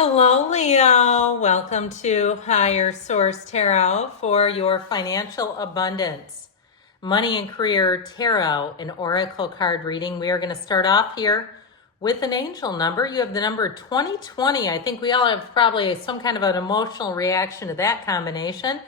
Hello, Leo. Welcome to Higher Source Tarot for your financial abundance, money and career tarot and oracle card reading. We are going to start off here with an angel number. You have the number 2020. I think we all have probably some kind of an emotional reaction to that combination,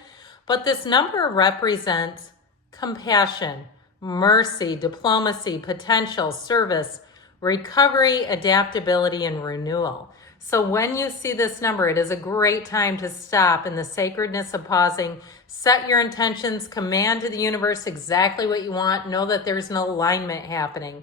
but this number represents compassion, mercy, diplomacy, potential, service, recovery, adaptability, and renewal. So when you see this number, it is a great time to stop in the sacredness of pausing, set your intentions, command to the universe exactly what you want, know that there's an alignment happening.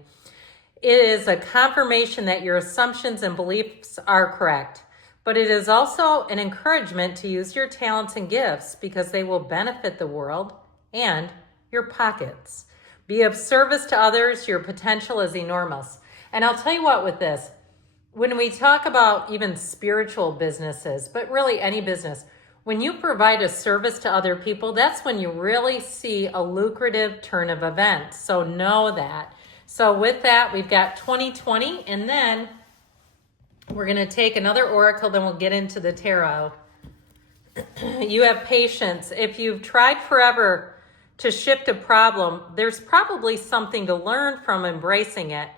It is a confirmation that your assumptions and beliefs are correct, but it is also an encouragement to use your talents and gifts because they will benefit the world and your pockets. Be of service to others, your potential is enormous. And I'll tell you what with this, when we talk about even spiritual businesses, but really any business, when you provide a service to other people, that's when you really see a lucrative turn of events. So know that. So with that, we've got 2020, and then we're going to take another oracle, then we'll get into the tarot. You have patience. If you've tried forever to shift a problem, there's probably something to learn from embracing it.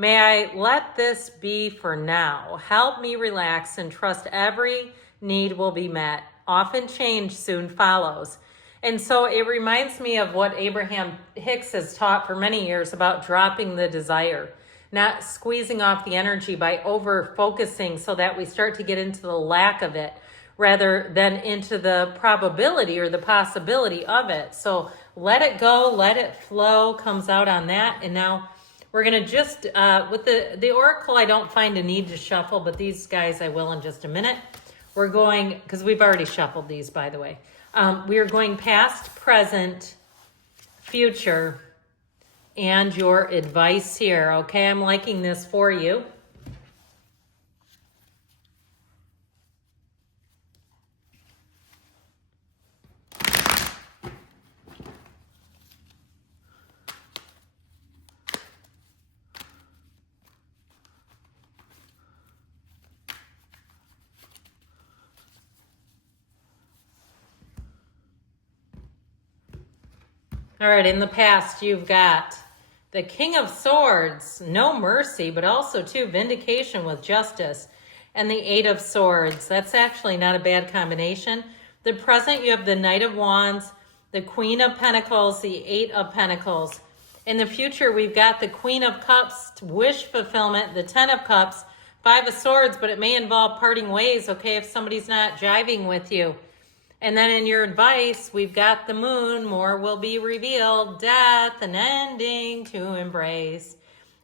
May I let this be for now. Help me relax and trust every need will be met. Often change soon follows. And so it reminds me of what Abraham Hicks has taught for many years about dropping the desire, not squeezing off the energy by over focusing so that we start to get into the lack of it rather than into the probability or the possibility of it. So let it go, let it flow, comes out on that. And now we're going to just, with the oracle, I don't find a need to shuffle, but these guys I will in just a minute. We're going, because we've already shuffled these, by the way. We are going past, present, future, and your advice here. Okay, I'm liking this for you. All right, in the past, you've got the King of Swords, no mercy, but also, too, vindication with justice, and the Eight of Swords. That's actually not a bad combination. The present, you have the Knight of Wands, the Queen of Pentacles, the Eight of Pentacles. In the future, we've got the Queen of Cups, wish fulfillment, the Ten of Cups, Five of Swords, but it may involve parting ways, okay, if somebody's not jiving with you. And then in your advice, we've got the Moon, more will be revealed, death, an ending to embrace,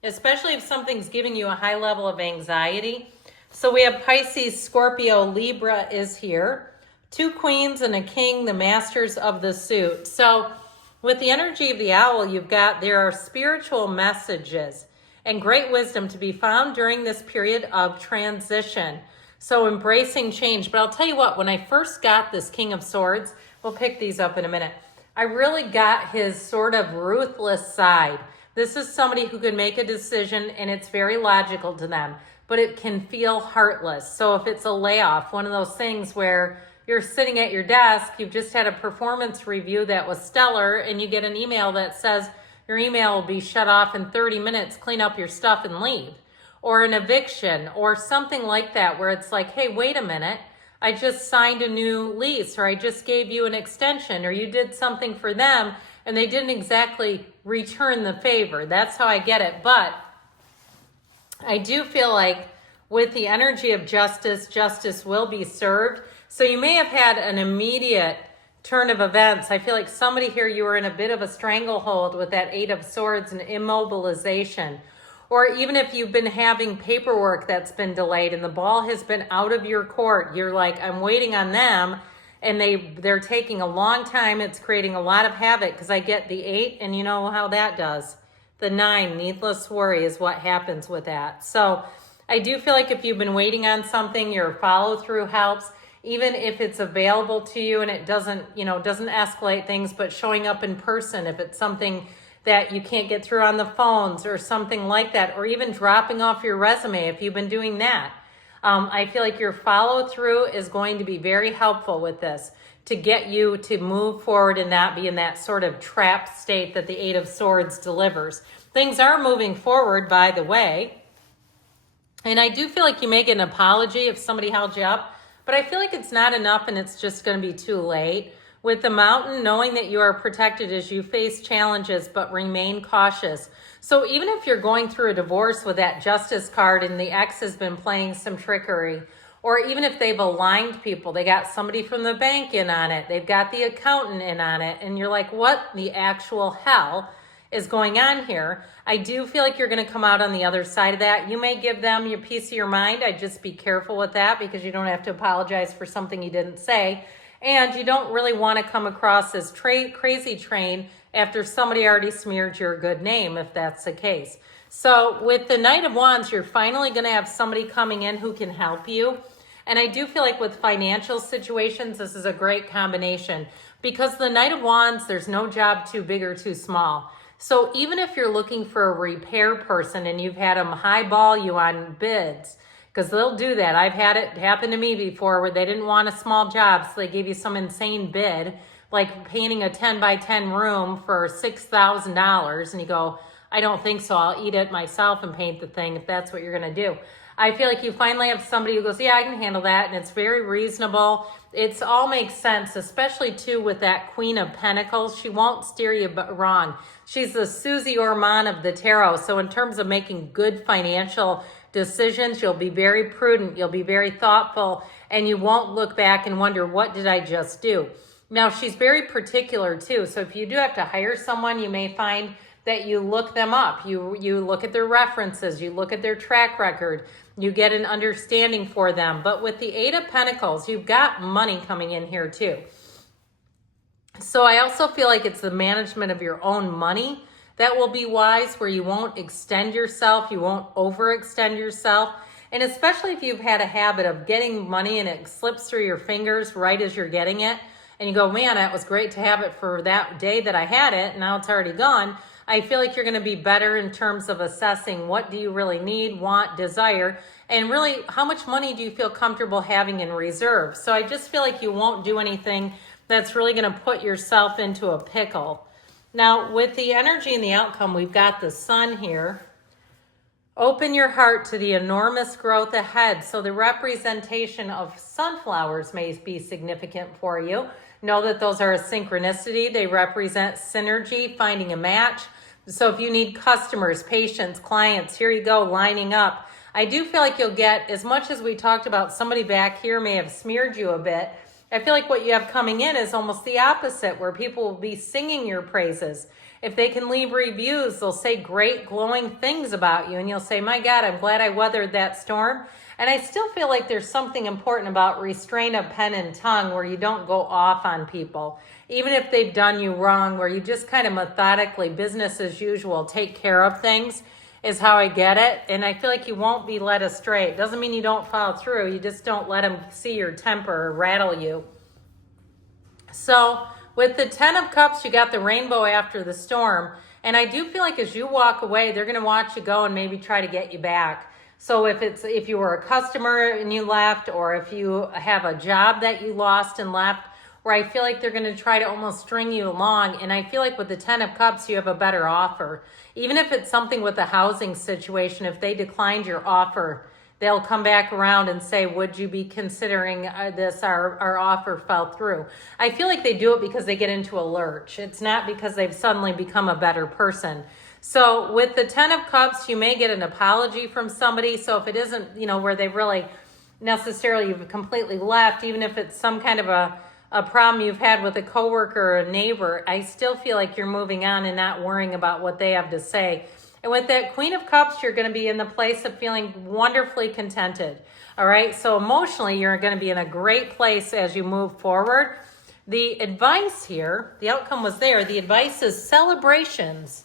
especially if something's giving you a high level of anxiety. So we have Pisces, Scorpio, Libra is here. Two queens and a king, the masters of the suit. So with the energy of the owl, you've got, there are spiritual messages and great wisdom to be found during this period of transition. So embracing change. But I'll tell you what, when I first got this King of Swords, we'll pick these up in a minute, I really got his sort of ruthless side. This is somebody who can make a decision and it's very logical to them, but it can feel heartless. So if it's a layoff, one of those things where you're sitting at your desk, you've just had a performance review that was stellar, and you get an email that says your email will be shut off in 30 minutes, clean up your stuff and leave. Or an eviction or something like that where it's like, hey, wait a minute, I just signed a new lease, or I just gave you an extension, or you did something for them and they didn't exactly return the favor. That's how I get it. But I do feel like with the energy of justice, justice will be served. So you may have had an immediate turn of events. I feel like somebody here, you were in a bit of a stranglehold with that Eight of Swords and immobilization. Or even if you've been having paperwork that's been delayed and the ball has been out of your court, you're like, I'm waiting on them, and they're taking a long time. It's creating a lot of havoc because I get the 8, and you know how that does. The 9, needless worry, is what happens with that. So I do feel like if you've been waiting on something, your follow through helps, even if it's available to you and it doesn't escalate things, but showing up in person if it's something that you can't get through on the phones or something like that, or even dropping off your resume if you've been doing that. I feel like your follow through is going to be very helpful with this to get you to move forward and not be in that sort of trap state that the Eight of Swords delivers. Things are moving forward, by the way. And I do feel like you may get an apology if somebody held you up, but I feel like it's not enough and it's just going to be too late. With the Mountain, knowing that you are protected as you face challenges, but remain cautious. So even if you're going through a divorce with that Justice card and the ex has been playing some trickery, or even if they've aligned people, they got somebody from the bank in on it, they've got the accountant in on it, and you're like, what the actual hell is going on here? I do feel like you're going to come out on the other side of that. You may give them your piece of your mind. I'd just be careful with that because you don't have to apologize for something you didn't say. And you don't really want to come across as crazy train after somebody already smeared your good name, if that's the case. So with the Knight of Wands, you're finally going to have somebody coming in who can help you. And I do feel like with financial situations, this is a great combination because the Knight of Wands, there's no job too big or too small. So even if you're looking for a repair person and you've had them highball you on bids, because they'll do that. I've had it happen to me before where they didn't want a small job, so they gave you some insane bid, like painting a 10 by 10 room for $6,000. And you go, I don't think so. I'll eat it myself and paint the thing if that's what you're going to do. I feel like you finally have somebody who goes, yeah, I can handle that. And it's very reasonable. It's all makes sense, especially too with that Queen of Pentacles. She won't steer you wrong. She's the Susie Orman of the tarot. So in terms of making good financial decisions, you'll be very prudent, you'll be very thoughtful, and you won't look back and wonder, what did I just do? Now, she's very particular too. So if you do have to hire someone, you may find that you look them up. You look at their references, you look at their track record, you get an understanding for them. But with the Eight of Pentacles, you've got money coming in here too. So I also feel like it's the management of your own money that will be wise, where you won't extend yourself, you won't overextend yourself. And especially if you've had a habit of getting money and it slips through your fingers right as you're getting it, and you go, man, that was great to have it for that day that I had it, and now it's already gone. I feel like you're going to be better in terms of assessing what do you really need, want, desire, and really how much money do you feel comfortable having in reserve. So I just feel like you won't do anything that's really going to put yourself into a pickle. Now, with the energy and the outcome, we've got the Sun here. Open your heart to the enormous growth ahead. So the representation of sunflowers may be significant for you. Know that those are a synchronicity. They represent synergy, finding a match. So if you need customers, patients, clients, here you go, lining up. I do feel like you'll get, as much as we talked about somebody back here may have smeared you a bit, I feel like what you have coming in is almost the opposite, where people will be singing your praises. If they can leave reviews, they'll say great, glowing things about you. And you'll say, my God, I'm glad I weathered that storm. And I still feel like there's something important about restraint of pen and tongue, where you don't go off on people. Even if they've done you wrong, where you just kind of methodically, business as usual, take care of things, is how I get it. And I feel like you won't be led astray. It doesn't mean you don't follow through. You just don't let them see your temper or rattle you. So with the Ten of Cups, you got the rainbow after the storm. And I do feel like as you walk away, they're going to watch you go and maybe try to get you back. So if you were a customer and you left, or if you have a job that you lost and left, where I feel like they're going to try to almost string you along. And I feel like with the Ten of Cups, you have a better offer. Even if it's something with a housing situation, if they declined your offer, they'll come back around and say, would you be considering this? Our offer fell through. I feel like they do it because they get into a lurch. It's not because they've suddenly become a better person. So with the Ten of Cups, you may get an apology from somebody. So if it isn't, where they really necessarily you've completely left, even if it's some kind of a problem you've had with a coworker or a neighbor, I still feel like you're moving on and not worrying about what they have to say. And with that Queen of Cups, you're going to be in the place of feeling wonderfully contented. All right. So emotionally, you're going to be in a great place as you move forward. The advice here, the outcome was there. The advice is celebrations.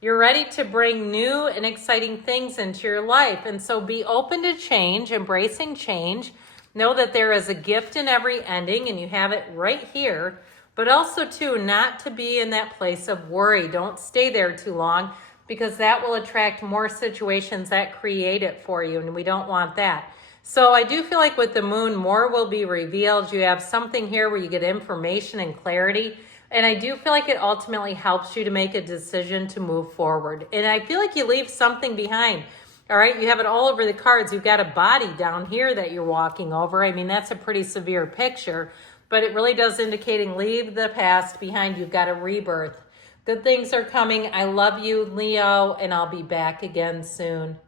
You're ready to bring new and exciting things into your life. And so be open to change, embracing change. Know that there is a gift in every ending, and you have it right here. But also, too, not to be in that place of worry. Don't stay there too long, because that will attract more situations that create it for you, and we don't want that. So I do feel like with the moon, more will be revealed. You have something here where you get information and clarity. And I do feel like it ultimately helps you to make a decision to move forward. And I feel like you leave something behind. All right, you have it all over the cards. You've got a body down here that you're walking over. I mean, that's a pretty severe picture, but it really does indicating leave the past behind. You've got a rebirth. Good things are coming. I love you, Leo, and I'll be back again soon.